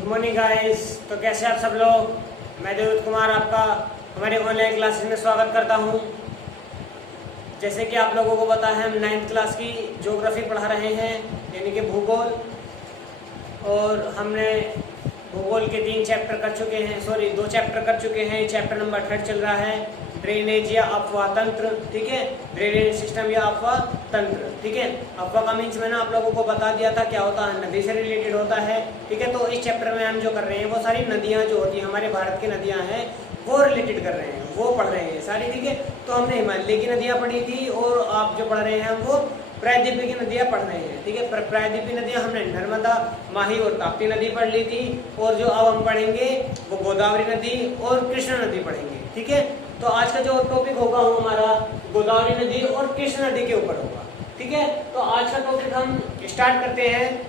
Good morning guys. तो कैसे आप सब लोग। मैं देवदत्त कुमार आपका हमारे ऑनलाइन क्लासेस में स्वागत करता हूं। जैसे कि आप लोगों को पता है, हम 9th क्लास की ज्योग्राफी पढ़ा रहे हैं, यानी कि भूगोल। और हमने भूगोल के 3 चैप्टर कर चुके हैं, 2 चैप्टर कर चुके हैं। चैप्टर नंबर 3 चल रहा है, ड्रेनेज या अफवाह तंत्र। ठीक है, ड्रेनेज सिस्टम या अफवाह तंत्र। ठीक है, अफवाह का मीन्स मैंने आप लोगों को बता दिया था क्या होता है, नदी से रिलेटेड होता है। ठीक है, तो इस चैप्टर में हम जो कर रहे हैं वो सारी नदियां जो होती हैं, हमारे भारत की नदियां हैं, वो रिलेटेड कर रहे हैं, वो पढ़ रहे हैं सारी। ठीक है, तो हमने हिमालय की नदियां पढ़ी थी और आप जो पढ़ रहे हैं हम वो प्रायद्वीपीय की नदियां पढ़ रहे हैं। ठीक है, प्रायद्वीपीय नदियां हमने नर्मदा, माही और ताप्ती नदी पढ़ ली थी। और जो अब हम पढ़ेंगे वो गोदावरी नदी और कृष्णा नदी पढ़ेंगे। ठीक है, तो आज का जो टॉपिक होगा वो हमारा गोदावरी नदी और कृष्णा नदी के ऊपर होगा। ठीक है, तो आज का टॉपिक हम स्टार्ट करते हैं।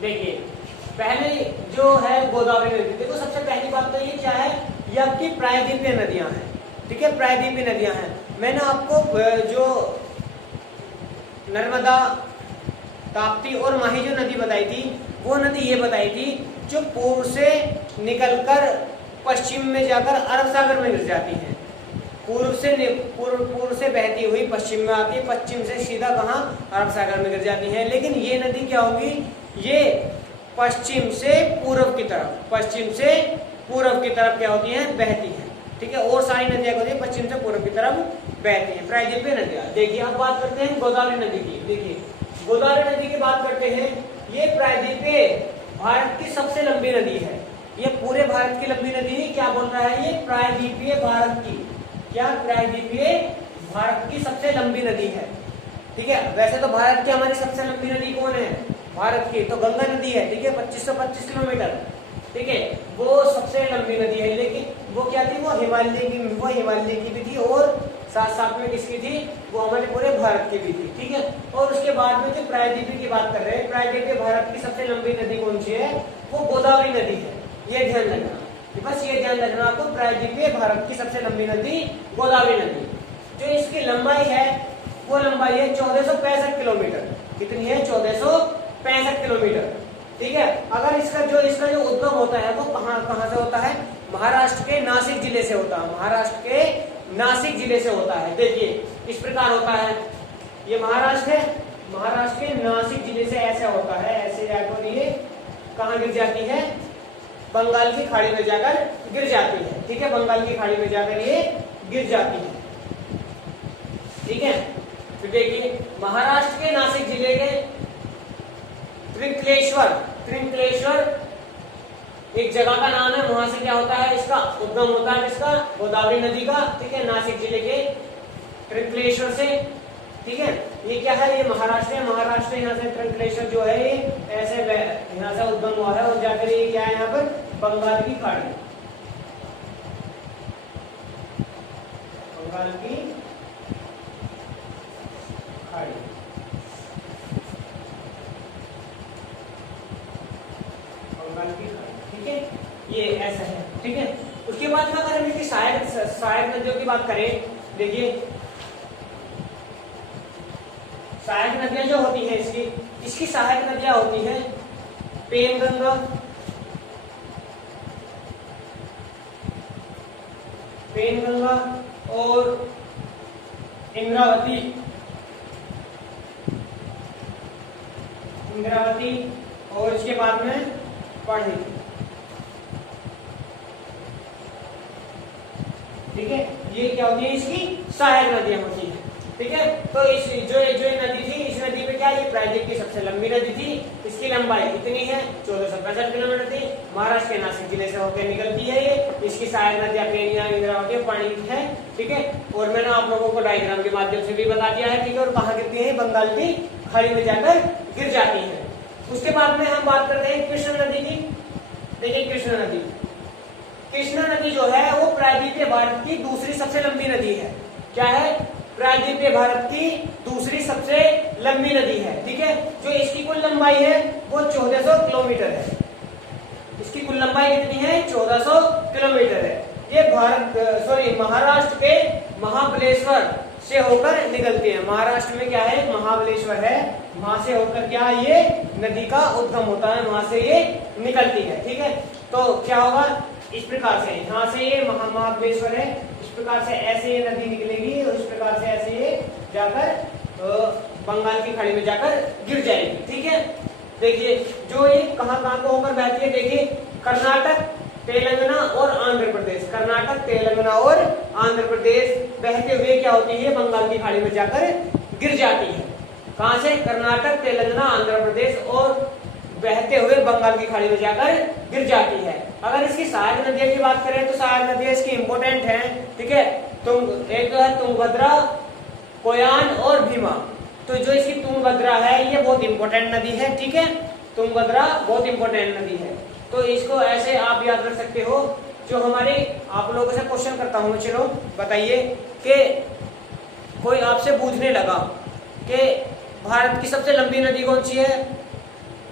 देखिए, पहले जो है गोदावरी नदी। देखो, सबसे पहली बात तो ये क्या है, ये आपकी प्रायद्वीपीय नदियां हैं। ठीक है, प्रायद्वीपीय नदियां हैं। मैंने आपको जो नर्मदा, ताप्ती और माही जो नदी बताई थी, वो नदी ये बताई थी जो पूर्व से निकलकर पश्चिम में जाकर अरब सागर में गिर जाती है। पूर्व से बहती हुई पश्चिम में आती है, पश्चिम से सीधा कहाँ, अरब सागर में गिर जाती है। लेकिन ये नदी क्या होगी, ये पश्चिम से पूर्व की तरफ क्या होती है, बहती है। ठीक है, और सारी नदियां होती है पश्चिम से पूर्व की तरफ बहती है, प्रायद्वीपीय नदियां। देखिए, अब बात करते हैं गोदावरी नदी की। देखिए, गोदावरी नदी की बात करते हैं। ये प्रायद्वीपीय भारत की सबसे लंबी नदी है। ये पूरे भारत की लंबी नदी है। क्या बोल रहा है, ये प्रायद्वीपीय भारत की, क्या प्रायद्वीपीय भारत की सबसे लंबी नदी है। ठीक है, वैसे तो भारत की हमारी सबसे लंबी नदी कौन है, भारत की तो गंगा नदी है। ठीक है, 2525 किलोमीटर। ठीक है, वो सबसे लंबी नदी है। लेकिन वो क्या थी, वो हिमालय की भी थी और साथ साथ में किसकी थी, वो हमारे पूरे भारत की भी थी। ठीक है, और उसके बाद में जो प्रायद्वीपीय की बात कर रहे हैं, प्रायद्वीपीय भारत की सबसे लंबी नदी कौन सी है, वो गोदावरी नदी है। ये ध्यान रखना, बस ये ध्यान रखना आपको, प्रायद्वीपीय भारत की सबसे लंबी नदी गोदावरी नदी। जो इसकी लंबाई है, वो लंबाई है 1465 किलोमीटर। कितनी है, 1465 किलोमीटर। ठीक है, अगर इसका जो उद्गम होता है वो कहां से होता है, महाराष्ट्र के नासिक जिले से होता है। महाराष्ट्र के नासिक जिले से होता है। देखिए, इस प्रकार होता है, ये महाराष्ट्र है, महाराष्ट्र के नासिक जिले से ऐसा होता है, ऐसे जाकर ये कहाँ गिर जाती है, बंगाल की खाड़ी में जाकर गिर जाती है। ठीक है, बंगाल की खाड़ी में जाकर ये गिर जाती है। ठीक है, तो देखिए, महाराष्ट्र के नासिक जिले के त्रिंकलेश्वर एक जगह का नाम है, वहां से क्या होता है, इसका उद्गम होता है, इसका गोदावरी नदी का। ठीक है, नासिक जिले के त्रिंकलेश्वर से। ठीक है, ये क्या है, ये महाराष्ट्र है। महाराष्ट्र यहाँ से त्रिंकलेश्वर जो है, ये ऐसे यहाँ से उद्गम हुआ है और जाकर ये क्या है, यहाँ पर बंगाल की खाड़ी, बंगाल की खाड़ी, बंगाल की खाड़ी। ठीक है, ये ऐसा है। ठीक है, उसके बाद में अगर हम इसकी सहायक नदियों की बात करें, देखिए, सहायक नदियां जो होती है, इसकी सहायक नदियां होती है पेनगंगा, और इंद्रावती और इसके बाद में पढ़ी। ठीक है, ये क्या होती है, इसकी सहायक नदियां होती है। ठीक है, तो इस जो नदी थी, इस नदी पे क्या, ये प्रायद्वीप की सबसे लंबी नदी थी। इसकी लंबाई कितनी है, 1465 किलोमीटर थी। महाराष्ट्र के नासिक जिले से होकर निकलती है ये। इसकी सहायक नदियां पेनिया, इंद्रावती, पानी है। ठीक है, और मैंने आप लोगों को डायग्राम के माध्यम से भी बता दिया है। ठीक है, और कहाँ गिरती है, बंगाल की खाड़ी में जाकर गिर जाती है। उसके बाद में हम बात करते हैं कृष्णा नदी की। देखिए, कृष्णा नदी जो है वो प्रायद्वीपीय भारत की दूसरी सबसे लंबी नदी है। क्या है, प्रायद्वीपीय भारत की दूसरी सबसे लंबी नदी है। ठीक है, जो इसकी कुल लंबाई है वो 1400 किलोमीटर है। इसकी कुल लंबाई कितनी है, 1400 किलोमीटर है। ये महाराष्ट्र के महाबलेश्वर से होकर निकलती है। महाराष्ट्र में क्या है, महाबलेश्वर है, वहां से होकर क्या ये नदी का उद्गम होता है, वहां से ये निकलती है। ठीक है, तो क्या होगा इस प्रकार से, यहाँ से ये महाबलेश्वर है, इस प्रकार से ऐसे ये नदी निकलेगी और इस प्रकार से ऐसे ये जाकर बंगाल की खाड़ी में जाकर गिर जाएगी। ठीक है, देखिए जो ये कहाँ कहाँ को होकर बहती है, देखिए कर्नाटक, तेलंगाना और आंध्र प्रदेश, कर्नाटक, तेलंगाना और आंध्र प्रदेश बहते हुए क्या होती है, बंगाल की खाड़ी में जाकर गिर जाती है। कहां से, कर्नाटक, तेलंगाना, आंध्र प्रदेश और बहते हुए बंगाल की खाड़ी में जाकर गिर जाती है। अगर इसकी सहायक नदियों की बात करें तो सहायक नदियां इसकी इंपोर्टेंट हैं। ठीक है, एक तो है तुंगभद्रा, कोयान और भीमा। तो जो इसकी तुंगभद्रा है ये बहुत इंपॉर्टेंट नदी है। ठीक है, तुंगभद्रा बहुत इंपॉर्टेंट नदी है, तो इसको ऐसे आप याद रख सकते हो। जो हमारे आप लोगों से क्वेश्चन करता हूं, चलो बताइए कि कोई आपसे पूछने लगा कि भारत की सबसे लंबी नदी कौन सी है,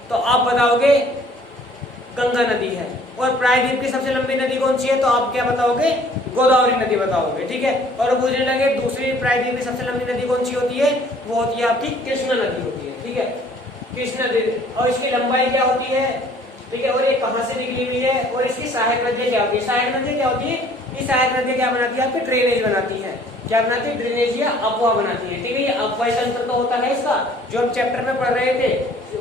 तो आप बताओगे गंगा नदी है। और प्रायद्वीप की सबसे लंबी नदी कौन सी है, तो आप क्या बताओगे, गोदावरी नदी बताओगे। ठीक है, और पूछने लगे दूसरी प्रायद्वीप की सबसे लंबी नदी कौन सी होती है, वो होती है आपकी कृष्णा नदी होती है। ठीक है, कृष्णा नदी, और इसकी लंबाई क्या होती है, ठीक है, और ये कहां से निकली हुई है, और इसकी सहायक नदियां क्या होती है, सहायक नदियां क्या होती है, ये सहायक नदियां क्या बनाती है, आपकी ड्रेनेज बनाती है। क्या बनाती है, ड्रेनेज या अपवाह बनाती है। ठीक है, ये अपवाही तंत्र तो होता है इसका, जो हम चैप्टर में पढ़ रहे थे,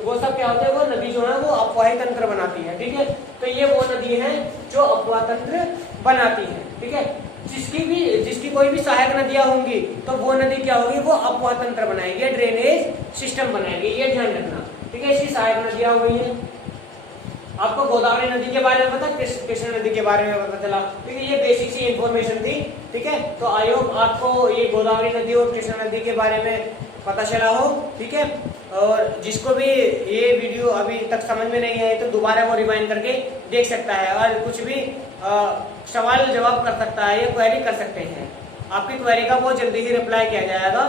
वो सब क्या होता है, वो नदी जो है वो अपवाही तंत्र बनाती है। ठीक है, तो ये वो नदी है जो अपवाह तंत्र बनाती है। ठीक है, जिसकी कोई भी सहायक नदियां होंगी तो वो नदी क्या होगी, वो अपवाह तंत्र बनाएगी, ड्रेनेज सिस्टम बनाएगी, ये ध्यान रखना। ठीक है, इसकी सहायक नदियां हो गई है। आपको गोदावरी नदी के बारे में पता, कृष्णा नदी के बारे में पता चला। ठीक है, ये बेसिक सी इंफॉर्मेशन थी। ठीक है, तो आई होप आपको ये गोदावरी नदी और कृष्णा नदी के बारे में पता चला हो। ठीक है, और जिसको भी ये वीडियो अभी तक समझ में नहीं आए तो दोबारा वो रिवाइंड करके देख सकता है, और कुछ भी सवाल जवाब कर सकता है या क्वेरी कर सकते हैं। आपकी क्वेरी का बहुत जल्दी ही रिप्लाई किया जाएगा।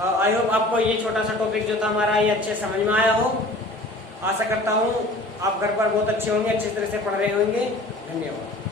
आई होप आपको ये छोटा सा टॉपिक जो था हमारा ये अच्छे समझ में आया हो। आशा करता हूँ आप घर पर बहुत अच्छे होंगे, अच्छी तरह से पढ़ रहे होंगे। धन्यवाद।